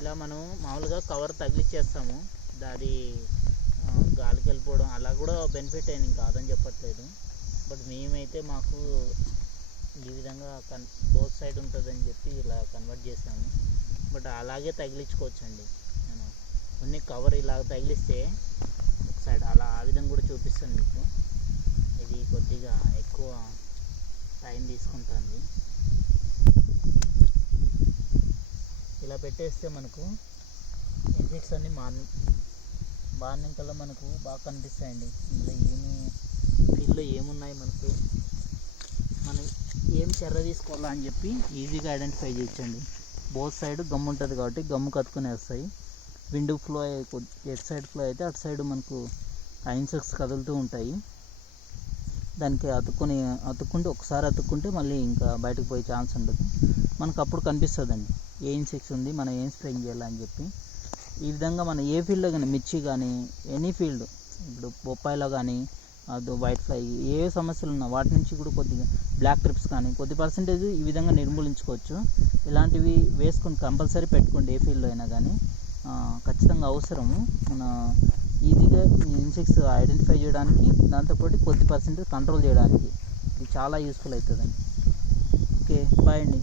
ఇలా మనం మామూలుగా కవర్ తగిలిచ్చేస్తాము, అది గాలికి వెళ్ళిపోవడం అలా కూడా బెనిఫిట్ అయింది, కాదని చెప్పట్లేదు. బట్ మేమైతే మాకు ఈ విధంగా బోత్ సైడ్ ఉంటుందని చెప్పి ఇలా కన్వర్ట్ చేసాము. బట్ అలాగే తగిలించుకోవచ్చండి. నేను కొన్ని కవర్ ఇలా తగిలిస్తే ఒక సైడ్ అలా ఆ విధంగా కూడా చూపిస్తాను మీకు. ఇది కొద్దిగా ఎక్కువ టైం తీసుకుంటుంది. ఇలా పెట్టేస్తే మనకు ఇన్సెక్ట్స్ అన్నీ మార్నింగ్ కల్లా మనకు బాగా కనిపిస్తాయండి. ఇందులో ఫీల్డ్లో ఏమున్నాయి, మనం ఏం చర్య తీసుకోవాలా అని చెప్పి ఈజీగా ఐడెంటిఫై చేయొచ్చండి. బోత్ సైడ్ గమ్ ఉంటుంది కాబట్టి గమ్ము కత్తుకుని వేస్తాయి. Wind flow at side flow అయితే అటు సైడ్ మనకు ఆ ఇన్సెక్ట్స్ కదులుతూ ఉంటాయి. దానికి అతుక్కుంటే ఒకసారి అతుక్కుంటే మళ్ళీ ఇంకా బయటకు పోయే ఛాన్స్ ఉండదు. మనకు అప్పుడు కనిపిస్తుందండి ఏ ఇన్సెక్ట్స్ ఉంది, మనం ఏం స్ప్రే చేయాలని చెప్పి. ఈ విధంగా మనం ఏ ఫీల్డ్లో కానీ, మిర్చి కానీ ఎనీ ఫీల్డ్, ఇప్పుడు బొప్పాయిలో కానీ అది వైట్ ఫ్లై ఏ సమస్యలు ఉన్నా వాటి నుంచి కూడా కొద్దిగా బ్లాక్ ట్రిప్స్ కానీ కొద్ది పర్సెంటేజ్ ఈ విధంగా నిర్మూలించుకోవచ్చు. ఇలాంటివి వేసుకొని కంపల్సరీ పెట్టుకోండి. ఏ ఫీల్డ్లో అయినా కానీ ఖచ్చితంగా అవసరము. మన ఈజీగా ఇన్సెక్ట్స్ ఐడెంటిఫై చేయడానికి, దాంతోపాటు కొద్ది పర్సెంటేజ్ కంట్రోల్ చేయడానికి ఇది చాలా యూస్ఫుల్ అవుతుందండి. ఓకే, బాయ్ అండి.